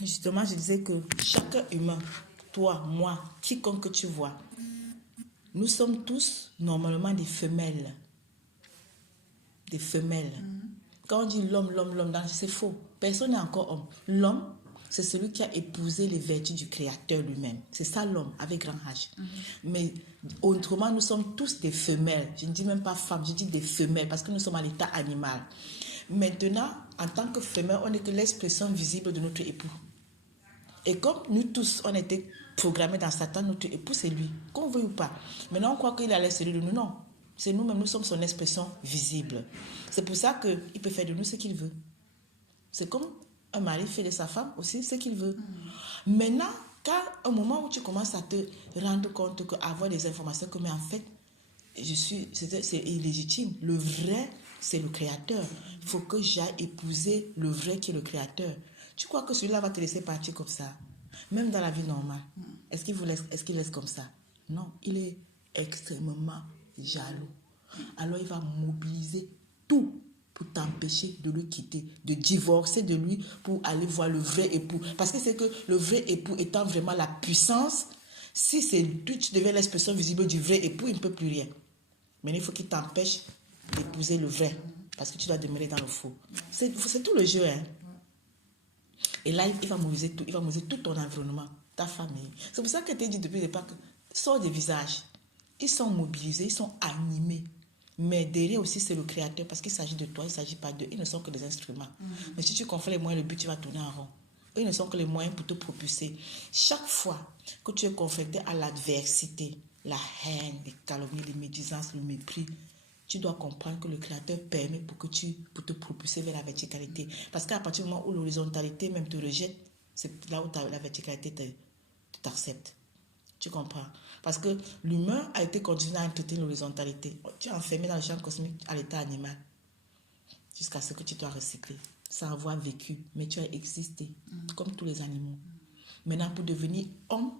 Justement, je disais que chaque humain, toi, moi, quiconque que tu vois, nous sommes tous normalement des femelles. Des femelles. Quand on dit l'homme, c'est faux. Personne n'est encore homme. L'homme, c'est celui qui a épousé les vertus du Créateur lui-même. C'est ça l'homme, avec grand H. Mais autrement, nous sommes tous des femelles. Je ne dis même pas femmes, je dis des femelles parce que nous sommes à l'état animal. Maintenant, en tant que femelle, on n'est que l'expression visible de notre époux. Et comme nous tous, on était programmés dans Satan, notre époux, c'est lui, qu'on veut ou pas. Maintenant, on croit qu'il a laissé de nous. Non, c'est nous-mêmes, nous sommes son expression visible. C'est pour ça qu'il peut faire de nous ce qu'il veut. C'est comme un mari fait de sa femme aussi ce qu'il veut. Maintenant, au moment où tu commences à te rendre compte qu'avoir des informations comme en fait, c'est illégitime. Le vrai, c'est le Créateur. Il faut que j'aille épouser le vrai qui est le Créateur. Tu crois que celui-là va te laisser partir comme ça? Même dans la vie normale. Est-ce qu'il laisse comme ça? Non, il est extrêmement jaloux. Alors il va mobiliser tout pour t'empêcher de le quitter, de divorcer de lui pour aller voir le vrai époux. Parce que c'est que le vrai époux étant vraiment la puissance, si c'est tu deviens l'expression visible du vrai époux, il ne peut plus rien. Mais il faut qu'il t'empêche d'épouser le vrai. Parce que tu dois demeurer dans le faux. C'est tout le jeu, hein. Et là, il va mobiliser tout. Il va mobiliser tout ton environnement, ta famille. C'est pour ça que je t'ai dit depuis le départ que sors des visages. Ils sont mobilisés, ils sont animés. Mais derrière aussi, c'est le Créateur parce qu'il s'agit de toi, il ne s'agit pas d'eux. Ils ne sont que des instruments. Mais si tu confonds les moyens, le but, tu vas tourner en rond. Eux, ils ne sont que les moyens pour te propulser. Chaque fois que tu es confronté à l'adversité, la haine, les calomnies, les médisances, le mépris, tu dois comprendre que le Créateur permet pour te propulser vers la verticalité. Parce qu'à partir du moment où l'horizontalité même te rejette, c'est là où la verticalité t'accepte. Tu comprends? Parce que l'humain a été conditionné à entretenir l'horizontalité. Tu es enfermé dans le champ cosmique à l'état animal jusqu'à ce que tu dois recycler sans avoir vécu. Mais tu as existé comme tous les animaux. Maintenant, pour devenir homme,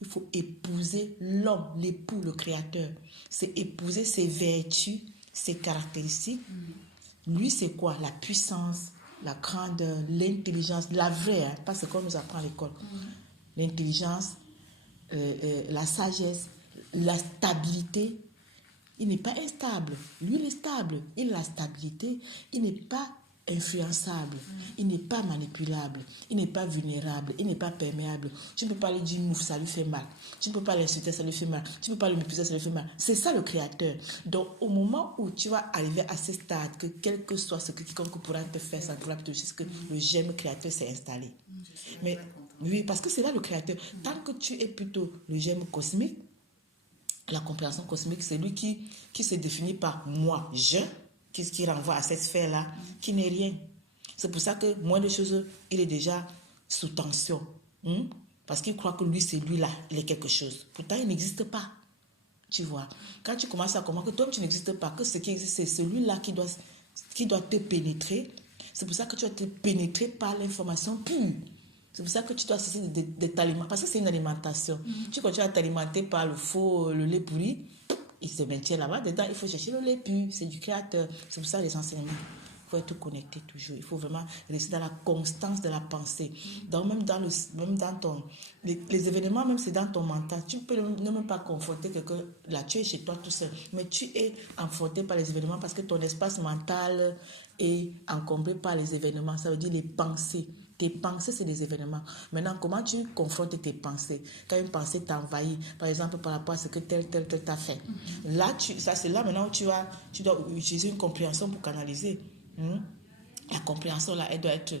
il faut épouser l'homme, l'époux, le créateur. C'est épouser ses vertus, ses caractéristiques. Lui, c'est quoi? La puissance, la grandeur, l'intelligence, la vraie, hein, pas ce qu'on nous apprend à l'école. L'intelligence, la sagesse, la stabilité. Il n'est pas instable. Lui, il est stable. Il a la stabilité. Il n'est pas influençable. Il n'est pas manipulable. Il n'est pas vulnérable. Il n'est pas perméable. Tu ne peux pas lui dire mouf, ça lui fait mal. Tu ne peux pas l'insulter, ça lui fait mal. Tu ne peux pas le mépriser, ça lui fait mal. C'est ça le Créateur. Donc, au moment où tu vas arriver à ce stade, que quel que soit ce que quiconque pourra te faire, ça pourra te dire que le germe créateur s'est installé. Mais oui, parce que c'est là le Créateur. Tant que tu es plutôt le germe cosmique, la compréhension cosmique, c'est lui qui se définit par moi, je, qui renvoie à cette sphère-là, qui n'est rien. C'est pour ça que moins de choses, il est déjà sous tension. Parce qu'il croit que lui, c'est lui-là, il est quelque chose. Pourtant, il n'existe pas. Tu vois, quand tu commences à comprendre que toi, tu n'existes pas, que ce qui existe, c'est celui-là qui doit te pénétrer. C'est pour ça que tu dois te pénétrer par l'information pure. C'est pour ça que tu dois cesser de t'alimenter. Parce que c'est une alimentation. Tu continues à t'alimenter par le faux, le lait pourri. Il se maintient là-bas. Dedans, il faut chercher le lait pur. C'est du Créateur. C'est pour ça les enseignements. Il faut être connecté toujours. Il faut vraiment rester dans la constance de la pensée. Donc, même dans ton... Les événements, même c'est dans ton mental. Tu peux ne même pas confronter quelqu'un. Là, tu es chez toi tout seul. Mais tu es enfanté par les événements parce que ton espace mental est encombré par les événements. Ça veut dire les pensées. Tes pensées, c'est des événements. Maintenant, comment tu confrontes tes pensées? Quand une pensée t'envahit, par exemple, par rapport à ce que tel t'a fait. Là, c'est là maintenant où tu dois utiliser une compréhension pour canaliser. La compréhension, là, elle doit être,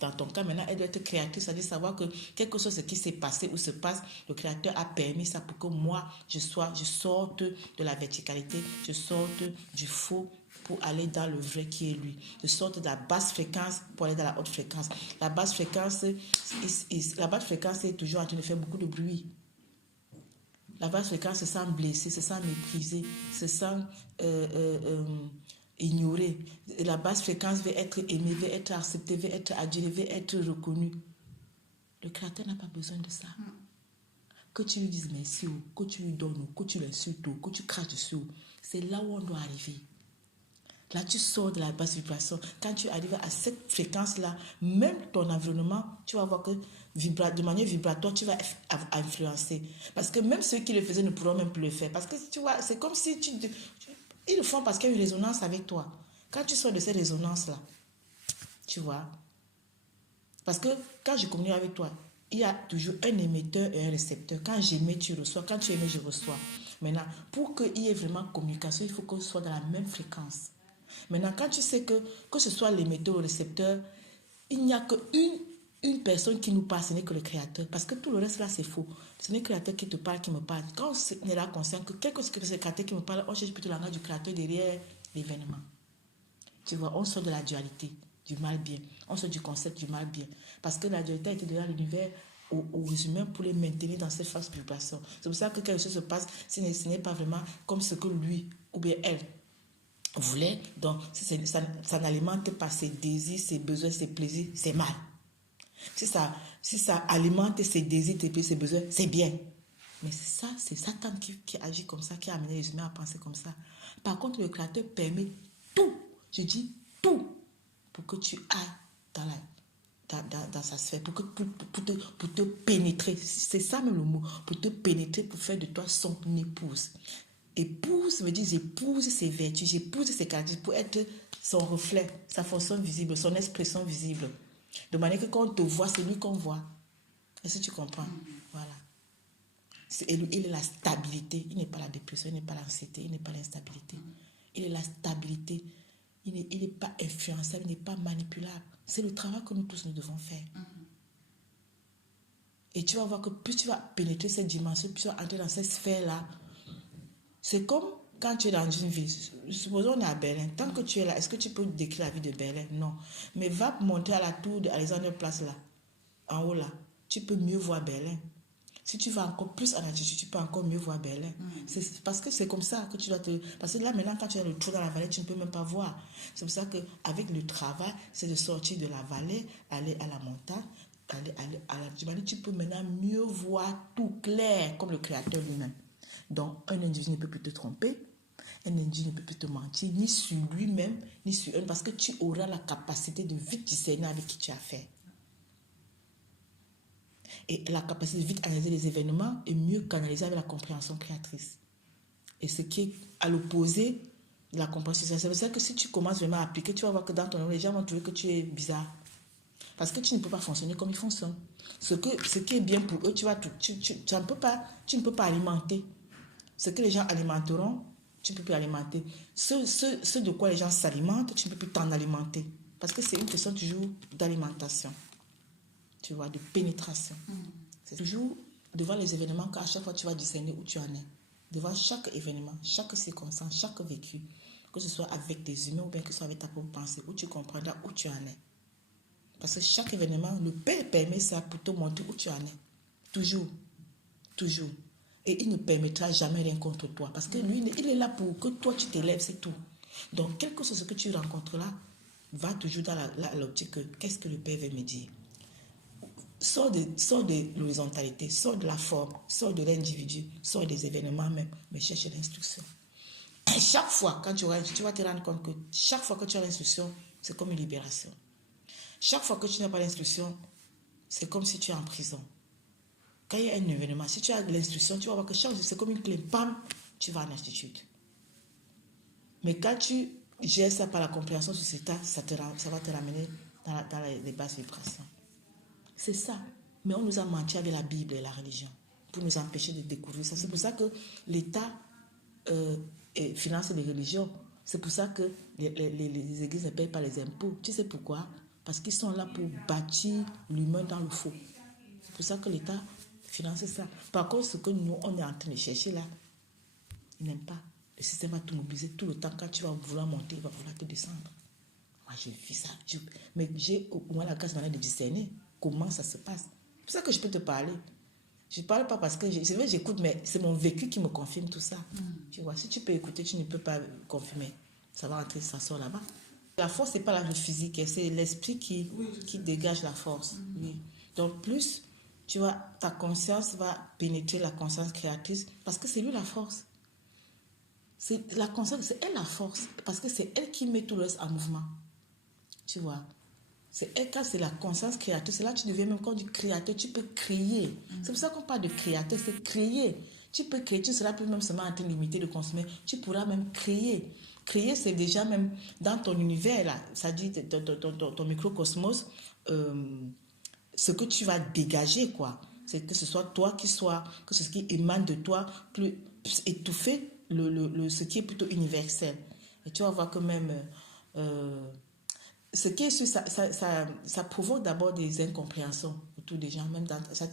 dans ton cas, maintenant, elle doit être créatrice, c'est-à-dire savoir que quelque chose qui s'est passé ou se passe, le Créateur a permis ça pour que moi, je sorte de la verticalité, je sorte du faux, pour aller dans le vrai qui est lui. De sorte de la basse fréquence pour aller dans la haute fréquence. La basse fréquence est toujours en train de faire beaucoup de bruit. La basse fréquence se sent blessée, se sent méprisée, se sent ignorée. La basse fréquence veut être aimée, veut être acceptée, veut être adulée, veut être reconnue. Le Créateur n'a pas besoin de ça. Que tu lui dises merci, que tu lui donnes, que tu l'insultes, que tu craches dessus, c'est là où on doit arriver. Là, tu sors de la basse vibration. Quand tu arrives à cette fréquence-là, même ton environnement, tu vas voir que de manière vibratoire, tu vas influencer. Parce que même ceux qui le faisaient ne pourront même plus le faire. Parce que tu vois, c'est comme si ils le font parce qu'il y a une résonance avec toi. Quand tu sors de cette résonance-là, tu vois. Parce que quand je communique avec toi, il y a toujours un émetteur et un récepteur. Quand j'émets, tu reçois. Quand tu émets, je reçois. Maintenant, pour qu'il y ait vraiment communication, il faut qu'on soit dans la même fréquence. Maintenant, quand tu sais que ce soit l'émetteur ou le récepteur, il n'y a qu'une personne qui nous parle, ce n'est que le créateur. Parce que tout le reste là, c'est faux. Ce n'est le créateur qui te parle, qui me parle. Quand on est là conscient que quelque chose que c'est le créateur qui me parle, on cherche plutôt le langage du créateur derrière l'événement. Tu vois, on sort de la dualité, du mal-bien. On sort du concept du mal-bien. Parce que la dualité a été donnée à l'univers, aux humains pour les maintenir dans cette phase de vibration. C'est pour ça que quelque chose se passe, ce n'est pas vraiment comme ce que lui ou bien elle voulait. Donc, ça n'alimente pas ses désirs, ses besoins, ses plaisirs, c'est mal. Si ça alimente ses désirs, ses besoins, c'est bien. Mais c'est Satan qui agit comme ça, qui a amené les humains à penser comme ça. Par contre, le Créateur permet tout, je dis tout, pour que tu ailles dans sa sphère, pour te pénétrer. C'est ça même le mot, pour te pénétrer, pour faire de toi son épouse. Épouse veut dire j'épouse ses vertus, j'épouse ses caractéristiques pour être son reflet, sa fonction visible, son expression visible. De manière que quand on te voit, c'est lui qu'on voit. Est-ce que tu comprends? Voilà. Il est la stabilité. Il n'est pas la dépression, il n'est pas l'anxiété, il n'est pas l'instabilité. Il est la stabilité. Il n'est pas influençable, il n'est pas manipulable. C'est le travail que nous tous nous devons faire. Et tu vas voir que plus tu vas pénétrer cette dimension, plus tu vas entrer dans cette sphère-là. C'est comme quand tu es dans une ville. Supposons on est à Berlin. Tant que tu es là, est-ce que tu peux décrire la vie de Berlin? Non. Mais va monter à la tour d'Alexandre Place là, en haut là. Tu peux mieux voir Berlin. Si tu vas encore plus en altitude, tu peux encore mieux voir Berlin. C'est parce que c'est comme ça que tu dois te... Parce que là, maintenant, quand tu as le trou dans la vallée, tu ne peux même pas voir. C'est pour ça qu'avec le travail, c'est de sortir de la vallée, aller à la montagne, aller à l'altitude. Tu peux maintenant mieux voir tout clair, comme le Créateur lui-même. Donc, un individu ne peut plus te tromper. Un individu ne peut plus te mentir, ni sur lui-même, ni sur un... Parce que tu auras la capacité de vite discerner avec qui tu as affaire. Et la capacité de vite analyser les événements est mieux canalisée avec la compréhension créatrice. Et ce qui est à l'opposé de la compréhension, c'est pour ça que si tu commences vraiment à appliquer, tu vas voir que dans ton âme, les gens vont trouver que tu es bizarre. Parce que tu ne peux pas fonctionner comme ils fonctionnent. Ce qui est bien pour eux, tu ne peux pas alimenter. Ce que les gens alimenteront, tu ne peux plus alimenter. Ce de quoi les gens s'alimentent, tu ne peux plus t'en alimenter. Parce que c'est une question toujours d'alimentation. Tu vois, de pénétration. C'est toujours devant les événements qu'à chaque fois tu vas discerner où tu en es. Devant chaque événement, chaque circonstance, chaque vécu, que ce soit avec des humains ou bien que ce soit avec ta propre pensée, où tu comprendras où tu en es. Parce que chaque événement, le Père permet ça pour te montrer où tu en es. Toujours. Toujours. Et il ne permettra jamais rien contre toi. Parce que lui, il est là pour que toi tu t'élèves, c'est tout. Donc, quelque chose que tu rencontres là, va toujours dans l'optique que qu'est-ce que le Père veut me dire. Sors de l'horizontalité, sors de la forme, sors de l'individu, sors des événements même, mais cherche l'instruction. Et chaque fois, quand tu vas te rendre compte que chaque fois que tu as l'instruction, c'est comme une libération. Chaque fois que tu n'as pas l'instruction, c'est comme si tu es en prison. Quand il y a un événement, si tu as l'instruction, tu vas voir que chaque jour, c'est comme une clé, bam, tu vas en attitude. Mais quand tu gères ça par la compréhension sociétale, ça va te ramener dans les basses vibrations. C'est ça. Mais on nous a menti avec la Bible et la religion pour nous empêcher de découvrir ça. C'est pour ça que l'État finance les religions. C'est pour ça que les églises ne payent pas les impôts. Tu sais pourquoi? Parce qu'ils sont là pour bâtir l'humain dans le faux. C'est pour ça que l'État finance ça. Par contre, ce que nous, on est en train de chercher là, ils n'aiment pas. Le système va tout mobiliser tout le temps. Quand tu vas vouloir monter, il va vouloir te descendre. Moi, j'ai vu ça. Mais j'ai au moins la grâce de discerner comment ça se passe. C'est pour ça que je peux te parler. Je ne parle pas parce que c'est vrai, j'écoute, mais c'est mon vécu qui me confirme tout ça. Tu vois, si tu peux écouter, tu ne peux pas confirmer. Ça va entrer, ça sort là-bas. La force, ce n'est pas la chose physique, c'est l'esprit qui dégage la force. Oui. Donc, plus, tu vois, ta conscience va pénétrer la conscience créatrice parce que c'est lui la force. La conscience, c'est elle la force. Parce que c'est elle qui met tout le reste en mouvement. Tu vois. C'est elle, quand c'est la conscience créatrice, c'est là que tu deviens même quand du créateur, tu peux créer. C'est pour ça qu'on parle de créateur, c'est créer. Tu peux créer, tu ne seras plus même seulement en train de limiter, de consommer, tu pourras même créer. Créer, c'est déjà même dans ton univers, là, ça dit ton microcosmos, ce que tu vas dégager, quoi. C'est que ce soit toi que ce qui émane de toi, plus étouffer ce qui est plutôt universel. Et tu vas voir que même... ce qui est sûr, ça provoque d'abord des incompréhensions autour des gens, même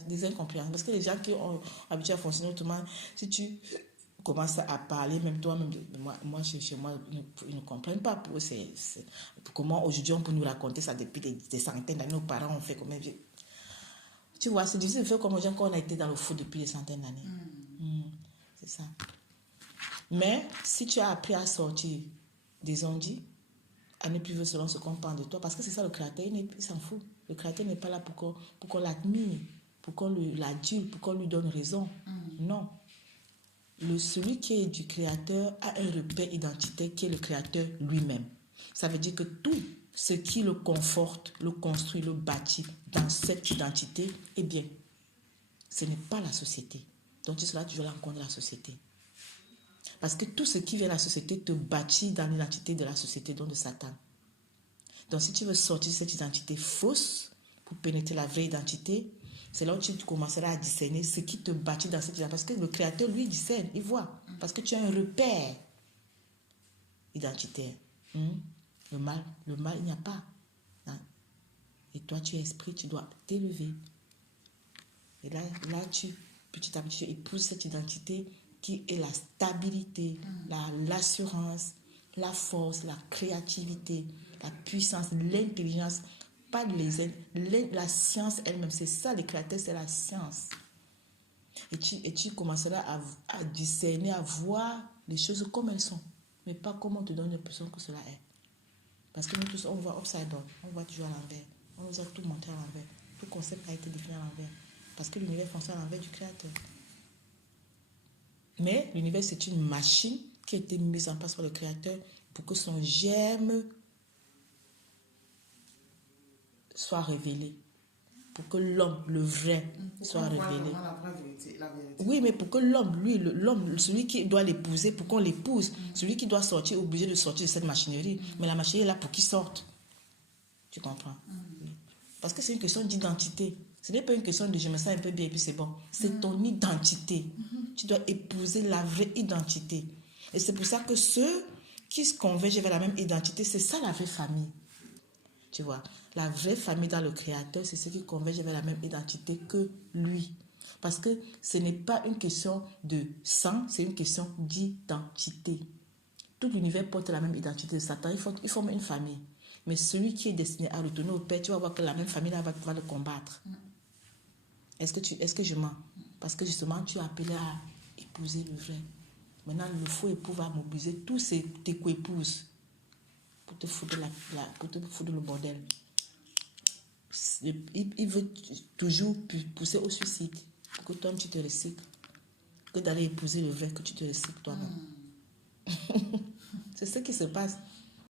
des incompréhensions. Parce que les gens qui ont habitué à fonctionner autrement, si tu commences à parler, même toi-même, moi chez moi, ils ne comprennent pas. Pour eux, comment aujourd'hui on peut nous raconter ça depuis des centaines d'années, nos parents ont fait combien. Tu vois, c'est difficile de faire comme les gens quand on a été dans le fou depuis des centaines d'années. C'est ça. Mais si tu as appris à sortir des ondits, à ne plus vivre selon ce qu'on pense de toi, parce que c'est ça le créateur, il s'en fout. Le créateur n'est pas là pour qu'on l'admire, pour qu'on l'adule, pour qu'on lui donne raison. Non. Celui qui est du créateur a un repère identitaire qui est le créateur lui-même. Ça veut dire que tout ce qui le conforte, le construit, le bâtit dans cette identité, eh bien, ce n'est pas la société. Donc tu seras toujours en compte de la société. Parce que tout ce qui vient de la société te bâtit dans l'identité de la société, donc de Satan. Donc si tu veux sortir de cette identité fausse pour pénétrer la vraie identité, c'est là où tu commenceras à discerner ce qui te bâtit dans cette identité. Parce que le créateur, lui, discerne, il voit. Parce que tu as un repère identitaire. Le mal, il n'y a pas. Hein? Et toi, tu es esprit, tu dois t'élever. Et là petit à petit, tu épouses cette identité qui est la stabilité, l'assurance, la force, la créativité, la puissance, l'intelligence, pas la science elle-même. C'est ça, les créateurs, c'est la science. Et tu commenceras à discerner, à voir les choses comme elles sont, mais pas comme on te donne l'impression que cela est. Parce que nous tous, on voit upside down, on voit toujours à l'envers. On nous a tout montré à l'envers. Tout concept a été défini à l'envers. Parce que l'univers fonctionne à l'envers du créateur. Mais l'univers, c'est une machine qui a été mise en place par le créateur pour que son germe soit révélé. Pour que l'homme, le vrai, soit révélé. La vérité. Oui, mais pour que l'homme, celui qui doit l'épouser, pour qu'on l'épouse, celui qui doit sortir, obligé de sortir de cette machinerie. Mais la machinerie est là pour qu'il sorte. Tu comprends? Oui. Parce que c'est une question d'identité. Ce n'est pas une question de je me sens un peu bien et puis c'est bon. C'est ton identité. Tu dois épouser la vraie identité. Et c'est pour ça que ceux qui se convergent vers la même identité, c'est ça la vraie famille. Tu vois, la vraie famille dans le créateur, c'est ceux qui convergent vers la même identité que lui. Parce que ce n'est pas une question de sang, c'est une question d'identité. Tout l'univers porte la même identité de Satan. Ils forment une famille. Mais celui qui est destiné à retourner au Père, tu vas voir que la même famille là va le combattre. Est-ce que je mens? Parce que justement, tu es appelé à épouser le vrai. Maintenant, le faux époux va mobiliser tous tes co-épouses pour te foutre le bordel. Il veut toujours pousser au suicide pour que toi tu te recycles. Que d'aller épouser le vrai, que tu te recycles toi-même. C'est ce qui se passe.